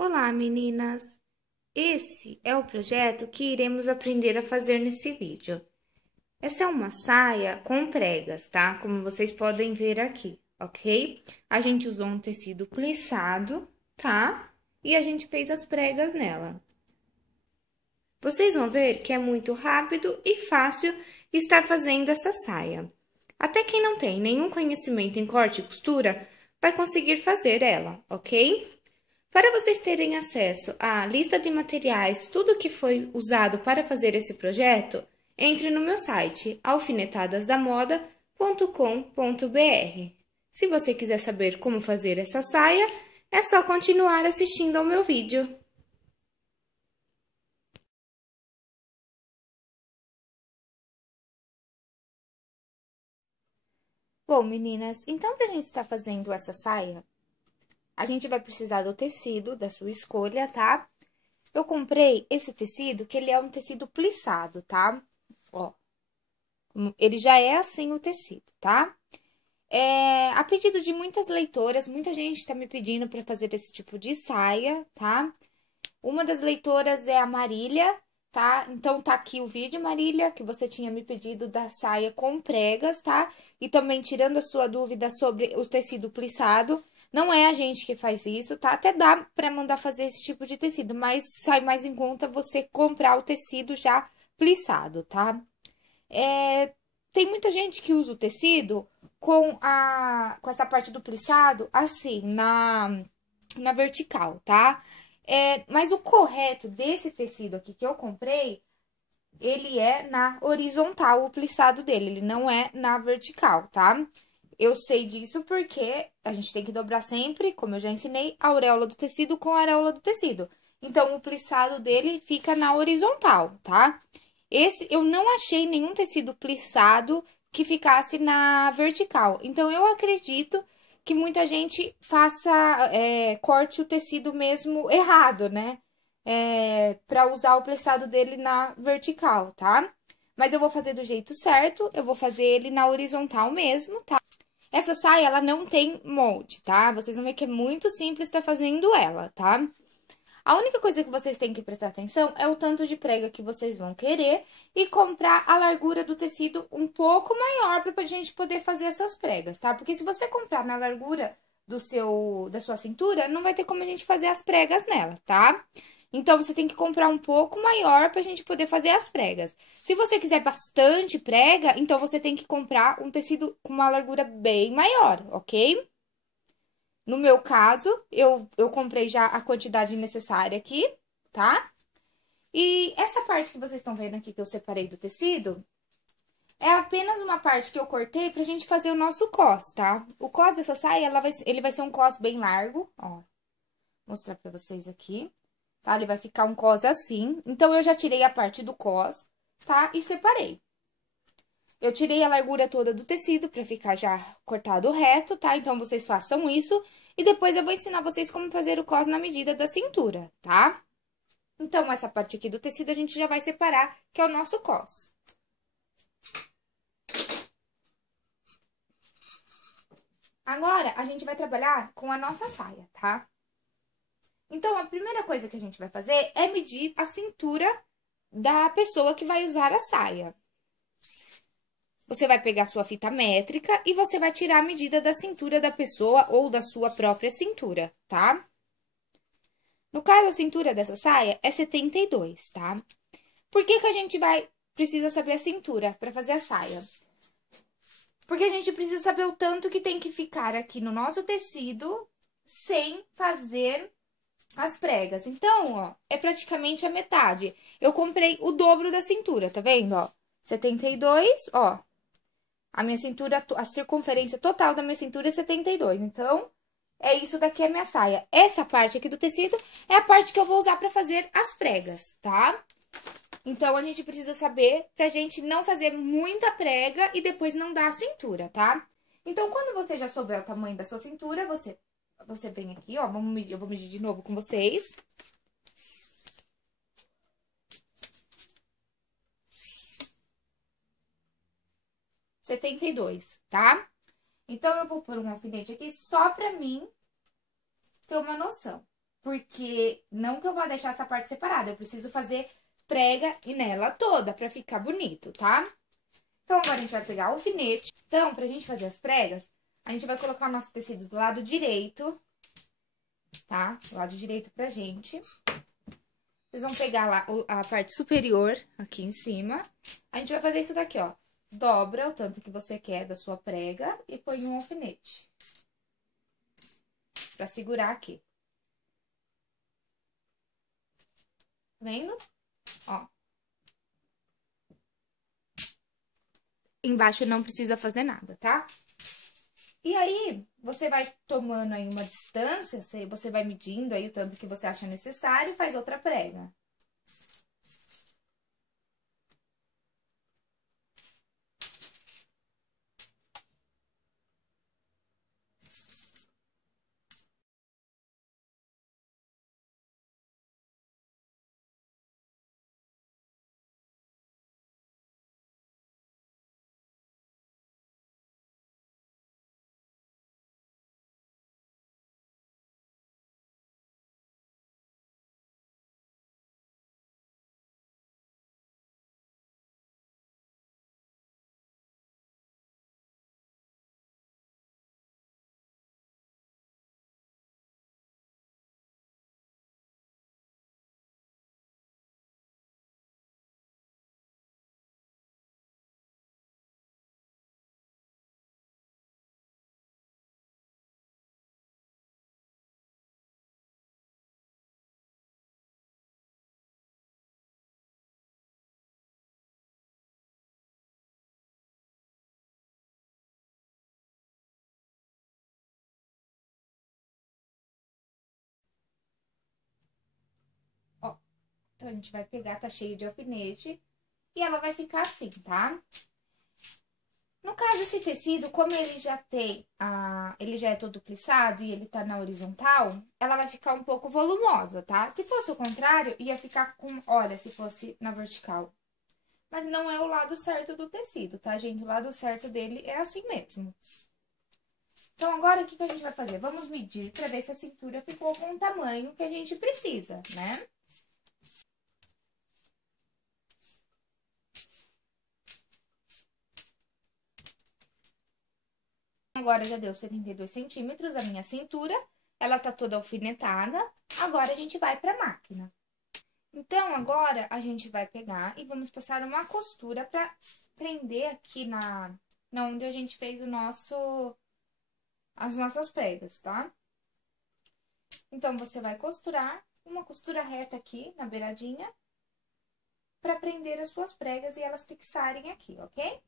Olá, meninas! Esse é o projeto que iremos aprender a fazer nesse vídeo. Essa é uma saia com pregas, tá? Como vocês podem ver aqui, ok? A gente usou um tecido plissado, tá? E a gente fez as pregas nela. Vocês vão ver que é muito rápido e fácil estar fazendo essa saia. Até quem não tem nenhum conhecimento em corte e costura vai conseguir fazer ela, ok? Para vocês terem acesso à lista de materiais, tudo que foi usado para fazer esse projeto, entre no meu site alfinetadasdamoda.com.br. Se você quiser saber como fazer essa saia, é só continuar assistindo ao meu vídeo. Bom, meninas, então para a gente estar fazendo essa saia, a gente vai precisar do tecido da sua escolha, tá? Eu comprei esse tecido, que ele é um tecido plissado, tá? Ó, ele já é assim o tecido, tá? A pedido de muitas leitoras, muita gente tá me pedindo para fazer esse tipo de saia, tá? Uma das leitoras é a Marília, tá? Então, tá aqui o vídeo, Marília, que você tinha me pedido da saia com pregas, tá? E também tirando a sua dúvida sobre o tecido plissado. Não é a gente que faz isso, tá? Até dá para mandar fazer esse tipo de tecido, mas sai mais em conta você comprar o tecido já plissado, tá? Tem muita gente que usa o tecido com essa parte do plissado, assim, na vertical, tá? Mas o correto desse tecido aqui que eu comprei, ele é na horizontal, o plissado dele, ele não é na vertical, tá? Eu sei disso porque a gente tem que dobrar sempre, como eu já ensinei, a auréola do tecido com a areola do tecido. Então, o plissado dele fica na horizontal, tá? Eu não achei nenhum tecido plissado que ficasse na vertical. Então, eu acredito que muita gente corte o tecido mesmo errado, né? Para usar o plissado dele na vertical, tá? Mas eu vou fazer do jeito certo, eu vou fazer ele na horizontal mesmo, tá? Essa saia, ela não tem molde, tá? Vocês vão ver que é muito simples estar fazendo ela, tá? A única coisa que vocês têm que prestar atenção é o tanto de prega que vocês vão querer e comprar a largura do tecido um pouco maior para a gente poder fazer essas pregas, tá? Porque se você comprar na largura da sua cintura, não vai ter como a gente fazer as pregas nela, tá? Então, você tem que comprar um pouco maior para a gente poder fazer as pregas. Se você quiser bastante prega, então você tem que comprar um tecido com uma largura bem maior, ok? No meu caso, eu comprei já a quantidade necessária aqui, tá? E essa parte que vocês estão vendo aqui que eu separei do tecido, é apenas uma parte que eu cortei pra gente fazer o nosso cos, tá? O cos dessa saia, ele vai ser um cos bem largo, ó. Vou mostrar pra vocês aqui, tá? Ele vai ficar um cos assim. Então, eu já tirei a parte do cos, tá? E separei. Eu tirei a largura toda do tecido pra ficar já cortado reto, tá? Então, vocês façam isso. E depois eu vou ensinar vocês como fazer o cos na medida da cintura, tá? Então, essa parte aqui do tecido a gente já vai separar, que é o nosso cos. Agora, a gente vai trabalhar com a nossa saia, tá? Então, a primeira coisa que a gente vai fazer é medir a cintura da pessoa que vai usar a saia. Você vai pegar sua fita métrica e você vai tirar a medida da cintura da pessoa ou da sua própria cintura, tá? No caso, a cintura dessa saia é 72, tá? Por que que a gente precisa saber a cintura para fazer a saia? Porque a gente precisa saber o tanto que tem que ficar aqui no nosso tecido sem fazer as pregas. Então, ó, é praticamente a metade. Eu comprei o dobro da cintura, tá vendo, ó? 72, ó. A minha cintura, a circunferência total da minha cintura é 72. Então, é isso daqui a minha saia. Essa parte aqui do tecido é a parte que eu vou usar pra fazer as pregas, tá? Então, a gente precisa saber pra gente não fazer muita prega e depois não dar a cintura, tá? Então, quando você já souber o tamanho da sua cintura, você vem aqui, ó, eu vou medir de novo com vocês. Setenta e dois, tá? Então, eu vou pôr um alfinete aqui só pra mim ter uma noção. porque não que eu vou deixar essa parte separada, eu preciso fazer prega nela toda pra ficar bonito, tá? Então, agora a gente vai pegar o alfinete. Então, pra gente fazer as pregas, a gente vai colocar o nosso tecido do lado direito, tá? Do lado direito pra gente. Vocês vão pegar lá a parte superior, aqui em cima. A gente vai fazer isso daqui, ó. Dobra o tanto que você quer da sua prega e põe um alfinete. Pra segurar aqui. Tá vendo? Ó. Embaixo não precisa fazer nada, tá? E aí, você vai tomando aí uma distância, você vai medindo aí o tanto que você acha necessário e faz outra prega. Ó, então a gente vai pegar, tá cheio de alfinete, e ela vai ficar assim, tá? No caso, esse tecido, como ele já tem, ele já é todo plissado e ele tá na horizontal, ela vai ficar um pouco volumosa, tá? Se fosse o contrário, ia ficar com, olha, se fosse na vertical. Mas não é o lado certo do tecido, tá, gente? O lado certo dele é assim mesmo. Então, agora, o que que a gente vai fazer? Vamos medir pra ver se a cintura ficou com o tamanho que a gente precisa, né? Agora, já deu 72 centímetros a minha cintura. Ela tá toda alfinetada. Agora, a gente vai pra máquina. Então, agora, a gente vai pegar e vamos passar uma costura pra prender aqui na onde a gente fez as nossas pregas, tá? Então, você vai costurar uma costura reta aqui na beiradinha pra prender as suas pregas e elas fixarem aqui, ok?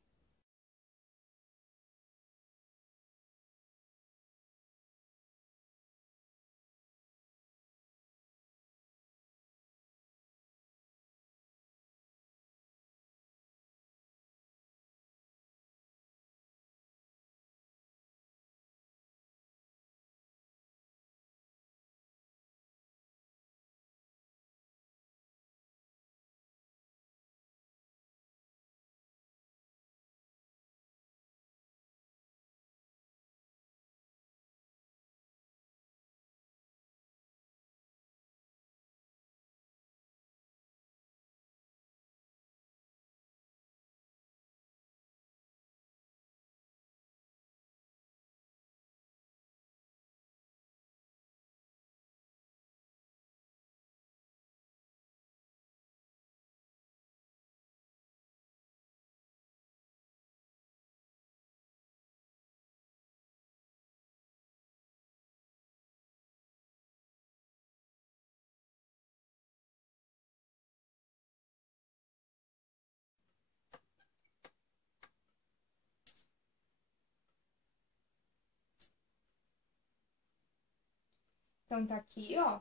Então, tá aqui, ó.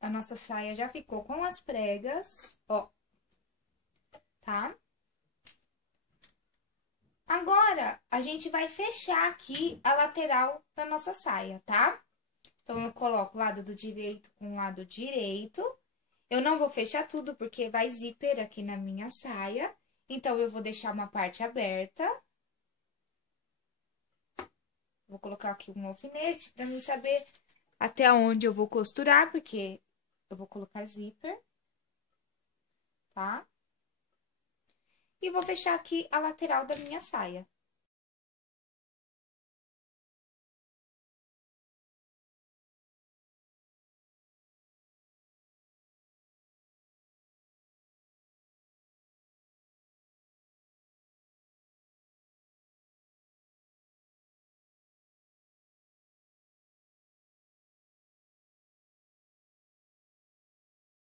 A nossa saia já ficou com as pregas, ó. Tá? Agora, a gente vai fechar aqui a lateral da nossa saia, tá? Então, eu coloco o lado do direito com o lado direito. Eu não vou fechar tudo, porque vai zíper aqui na minha saia. Então, eu vou deixar uma parte aberta. Vou colocar aqui um alfinete pra mim saber até onde eu vou costurar, porque eu vou colocar zíper, tá? E vou fechar aqui a lateral da minha saia.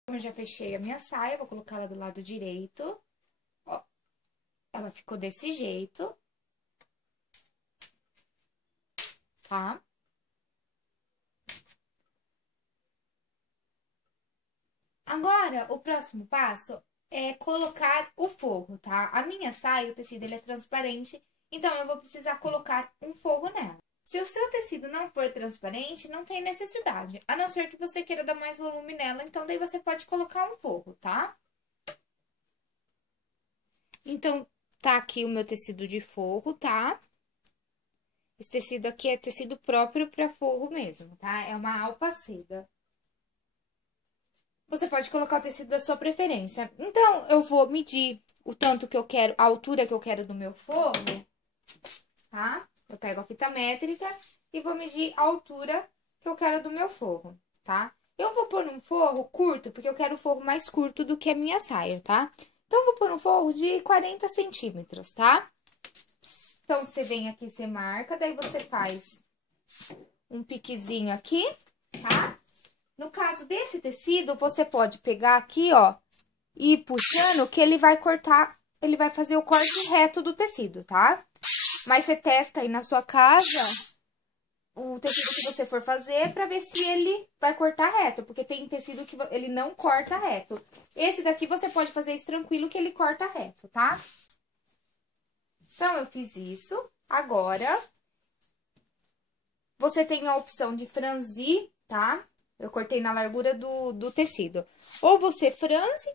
Como eu já fechei a minha saia, vou colocar ela do lado direito. Ó, ela ficou desse jeito, tá? Agora, o próximo passo é colocar o forro, tá? A minha saia, o tecido, ele é transparente, então eu vou precisar colocar um forro nela. Se o seu tecido não for transparente, não tem necessidade, a não ser que você queira dar mais volume nela, então daí você pode colocar um forro, tá? Então, tá aqui o meu tecido de forro, tá? Esse tecido aqui é tecido próprio para forro mesmo, tá? É uma alpaceda. Você pode colocar o tecido da sua preferência. Então, eu vou medir o tanto que eu quero, a altura que eu quero do meu forro, tá? Eu pego a fita métrica e vou medir a altura que eu quero do meu forro, tá? Eu vou pôr um forro curto, porque eu quero o forro mais curto do que a minha saia, tá? Então, eu vou pôr um forro de 40 centímetros, tá? Então, você vem aqui, você marca, daí você faz um piquezinho aqui, tá? No caso desse tecido, você pode pegar aqui, ó, e ir puxando que ele vai cortar, ele vai fazer o corte reto do tecido, tá? Mas você testa aí na sua casa o tecido que você for fazer pra ver se ele vai cortar reto, porque tem tecido que ele não corta reto. Esse daqui você pode fazer isso tranquilo que ele corta reto, tá? Então, eu fiz isso. Agora, você tem a opção de franzir, tá? Eu cortei na largura do tecido. Ou você franze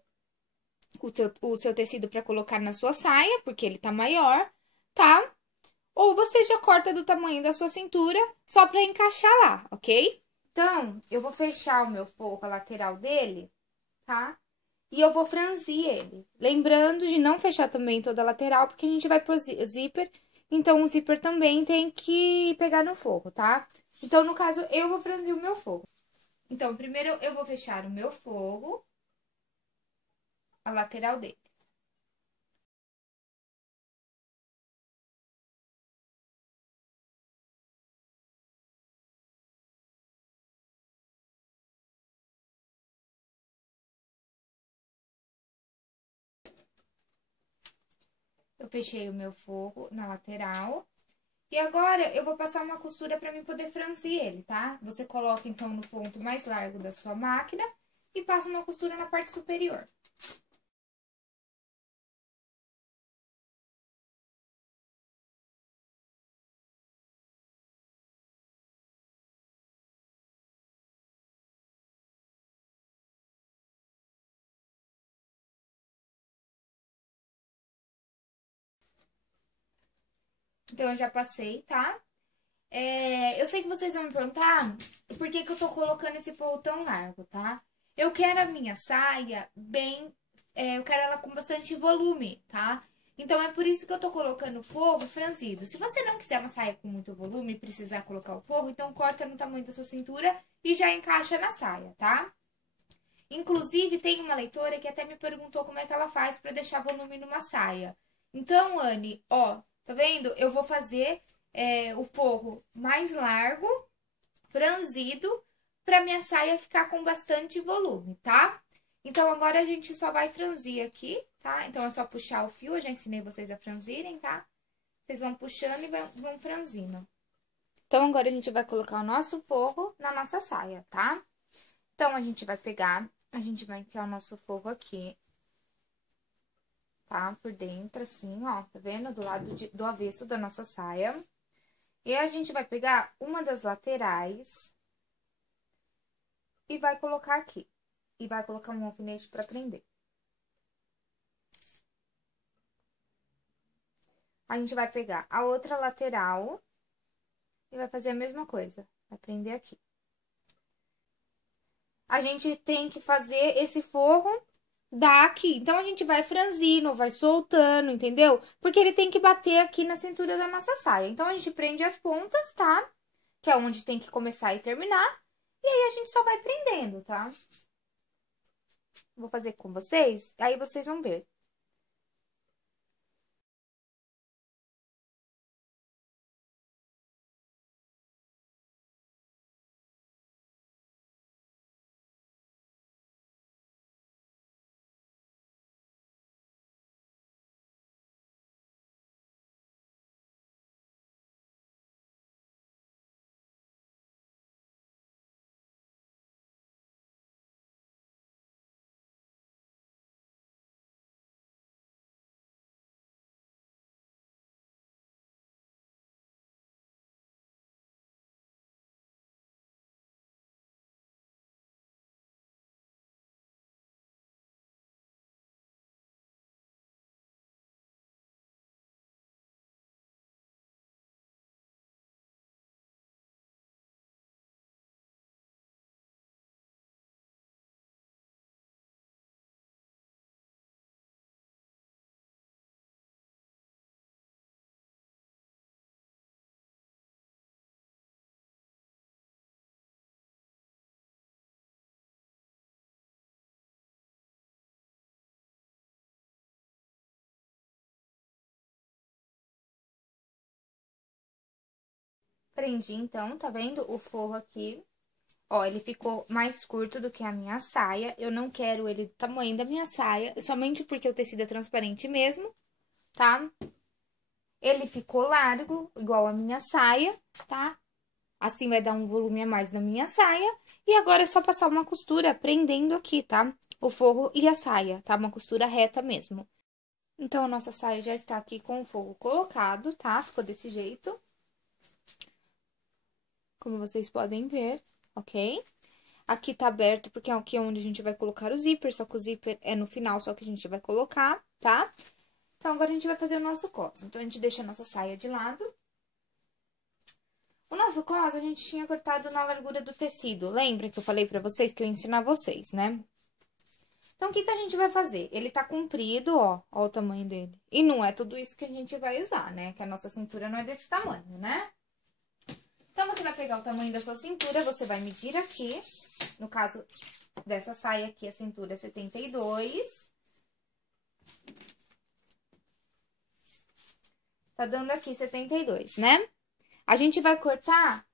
o seu tecido para colocar na sua saia, porque ele tá maior, tá? Ou você já corta do tamanho da sua cintura, só para encaixar lá, ok? Então, eu vou fechar o meu forro, a lateral dele, tá? E eu vou franzir ele. Lembrando de não fechar também toda a lateral, porque a gente vai pro zíper, então o zíper também tem que pegar no forro, tá? Então, no caso, eu vou franzir o meu forro. Então, primeiro eu vou fechar o meu forro, a lateral dele. Eu fechei o meu forro na lateral. E agora, eu vou passar uma costura pra mim poder franzir ele, tá? Você coloca, então, no ponto mais largo da sua máquina e passa uma costura na parte superior. Então, eu já passei, tá? Eu sei que vocês vão me perguntar por que que eu tô colocando esse forro tão largo, tá? Eu quero a minha saia bem... eu quero ela com bastante volume, tá? Então, é por isso que eu tô colocando o forro franzido. Se você não quiser uma saia com muito volume e precisar colocar o forro, então corta no tamanho da sua cintura e já encaixa na saia, tá? Inclusive, tem uma leitora que até me perguntou como é que ela faz para deixar volume numa saia. Então, Anne, ó, tá vendo? Eu vou fazer o forro mais largo, franzido, para minha saia ficar com bastante volume, tá? Então, agora a gente só vai franzir aqui, tá? Então, é só puxar o fio, eu já ensinei vocês a franzirem, tá? Vocês vão puxando e vão franzindo. Então, agora a gente vai colocar o nosso forro na nossa saia, tá? Então, a gente vai pegar, a gente vai enfiar o nosso forro aqui, tá? Por dentro, assim, ó, tá vendo? Do lado do avesso da nossa saia. E a gente vai pegar uma das laterais e vai colocar aqui. E vai colocar um alfinete pra prender. A gente vai pegar a outra lateral e vai fazer a mesma coisa. Vai prender aqui. a gente tem que fazer esse forro daqui. Então, a gente vai franzindo, vai soltando, entendeu? Porque ele tem que bater aqui na cintura da nossa saia. Então, a gente prende as pontas, tá? Que é onde tem que começar e terminar. E aí, a gente só vai prendendo, tá? Vou fazer com vocês, aí vocês vão ver. Prendi, então, tá vendo? O forro aqui. Ó, ele ficou mais curto do que a minha saia. Eu não quero ele do tamanho da minha saia, somente porque o tecido é transparente mesmo, tá? Ele ficou largo, igual a minha saia, tá? Assim vai dar um volume a mais na minha saia. E agora é só passar uma costura prendendo aqui, tá? O forro e a saia, tá? Uma costura reta mesmo. Então, a nossa saia já está aqui com o forro colocado, tá? Ficou desse jeito. Como vocês podem ver, ok? Aqui tá aberto, porque aqui é onde a gente vai colocar o zíper, só que o zíper é no final, só que a gente vai colocar, tá? Então, agora a gente vai fazer o nosso cos. Então, a gente deixa a nossa saia de lado. O nosso cos, a gente tinha cortado na largura do tecido. Lembra que eu falei pra vocês que eu ia ensinar vocês, né? Então, o que que a gente vai fazer? Ele tá comprido, ó o tamanho dele. E não é tudo isso que a gente vai usar, né? Que a nossa cintura não é desse tamanho, né? Então, você vai pegar o tamanho da sua cintura, você vai medir aqui. No caso dessa saia aqui, a cintura é 72. Tá dando aqui 72, né? A gente vai cortar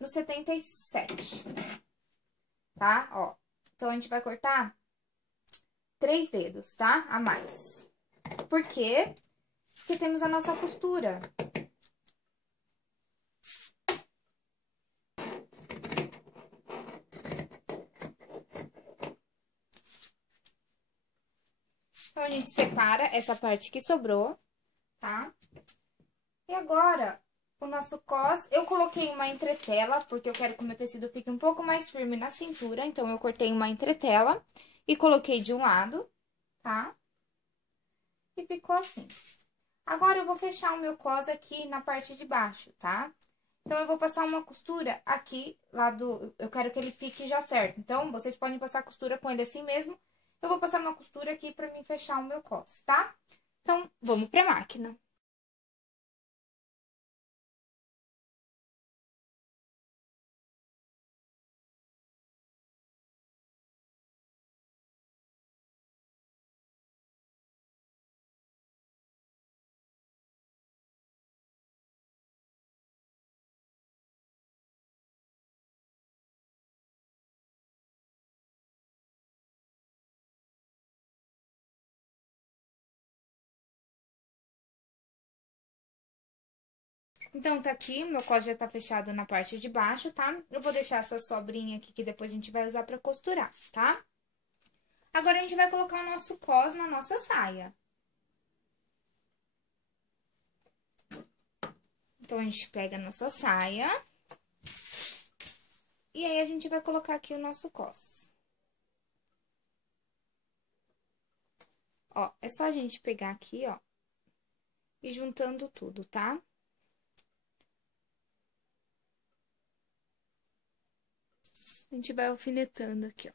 no 77, tá? Ó, então, a gente vai cortar 3 dedos, tá? A mais. Por quê? Porque temos a nossa costura. Então, a gente separa essa parte que sobrou, tá? E agora, o nosso cos, eu coloquei uma entretela, porque eu quero que o meu tecido fique um pouco mais firme na cintura. Então, eu cortei uma entretela e coloquei de um lado, tá? E ficou assim. Agora, eu vou fechar o meu cos aqui na parte de baixo, tá? Então, eu vou passar uma costura aqui, lá do... Eu quero que ele fique já certo. Então, vocês podem passar costura com ele assim mesmo. Eu vou passar uma costura aqui pra mim fechar o meu cos, tá? Então, vamos pra máquina. Então, tá aqui, meu cos já tá fechado na parte de baixo, tá? Eu vou deixar essa sobrinha aqui, que depois a gente vai usar pra costurar, tá? Agora, a gente vai colocar o nosso cos na nossa saia. Então, a gente pega a nossa saia. E aí, a gente vai colocar aqui o nosso cos. Ó, é só a gente pegar aqui, ó, e juntando tudo, tá? A gente vai alfinetando aqui, ó.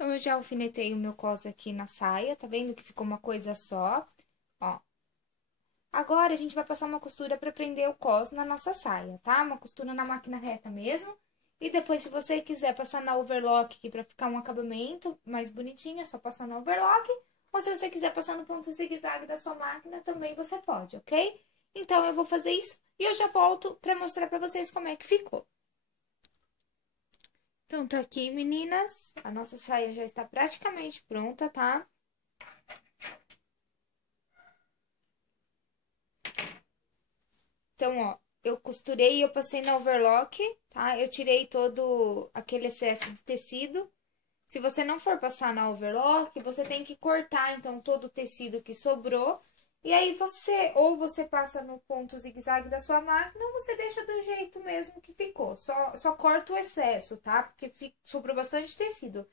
Então, eu já alfinetei o meu cos aqui na saia, tá vendo que ficou uma coisa só? Ó. Agora, a gente vai passar uma costura pra prender o cos na nossa saia, tá? Uma costura na máquina reta mesmo. E depois, se você quiser passar na overlock aqui pra ficar um acabamento mais bonitinho, é só passar na overlock. Ou se você quiser passar no ponto zigue-zague da sua máquina, também você pode, ok? Então, eu vou fazer isso e eu já volto pra mostrar pra vocês como é que ficou. Então, tá aqui, meninas. A nossa saia já está praticamente pronta, tá? Então, ó, eu costurei e eu passei na overlock, tá? Eu tirei todo aquele excesso de tecido. Se você não for passar na overlock, você tem que cortar, então, todo o tecido que sobrou. E aí, ou você passa no ponto zigue-zague da sua máquina, ou você deixa do jeito mesmo que ficou. Só corta o excesso, tá? Porque sobrou bastante tecido.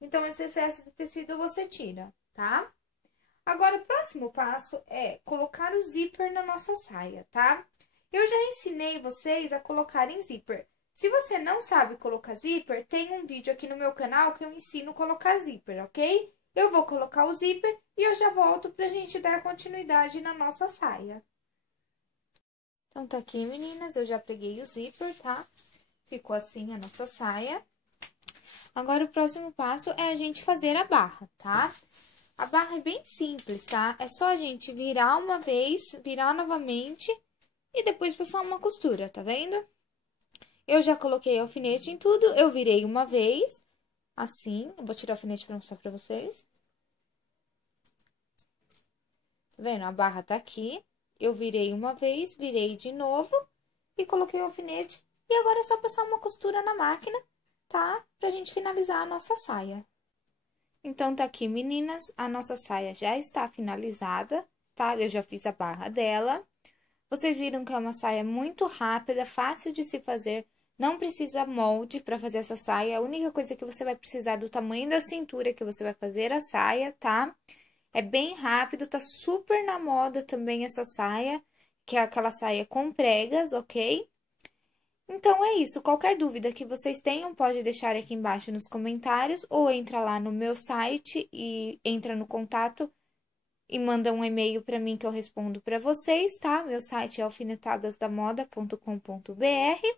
Então, esse excesso de tecido você tira, tá? Agora, o próximo passo é colocar o zíper na nossa saia, tá? Eu já ensinei vocês a colocarem zíper. Se você não sabe colocar zíper, tem um vídeo aqui no meu canal que eu ensino a colocar zíper, ok? Eu vou colocar o zíper e eu já volto pra gente dar continuidade na nossa saia. Então, tá aqui, meninas, eu já peguei o zíper, tá? Ficou assim a nossa saia. Agora, o próximo passo é a gente fazer a barra, tá? A barra é bem simples, tá? É só a gente virar uma vez, virar novamente e depois passar uma costura, tá vendo? Eu já coloquei alfinete em tudo, eu virei uma vez, assim. Eu vou tirar o alfinete pra mostrar pra vocês. Tá vendo? A barra tá aqui. Eu virei uma vez, virei de novo e coloquei o alfinete. E agora é só passar uma costura na máquina, tá? Pra gente finalizar a nossa saia. Então, tá aqui, meninas, a nossa saia já está finalizada, tá? Eu já fiz a barra dela. Vocês viram que é uma saia muito rápida, fácil de se fazer, não precisa molde para fazer essa saia. A única coisa que você vai precisar é do tamanho da cintura que você vai fazer a saia, tá? É bem rápido, tá super na moda também essa saia, que é aquela saia com pregas, ok? Então, é isso. Qualquer dúvida que vocês tenham, pode deixar aqui embaixo nos comentários ou entra lá no meu site e entra no contato e manda um e-mail para mim que eu respondo para vocês, tá? Meu site é alfinetadasdamoda.com.br.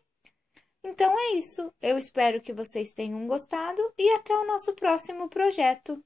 Então, é isso. Eu espero que vocês tenham gostado e até o nosso próximo projeto.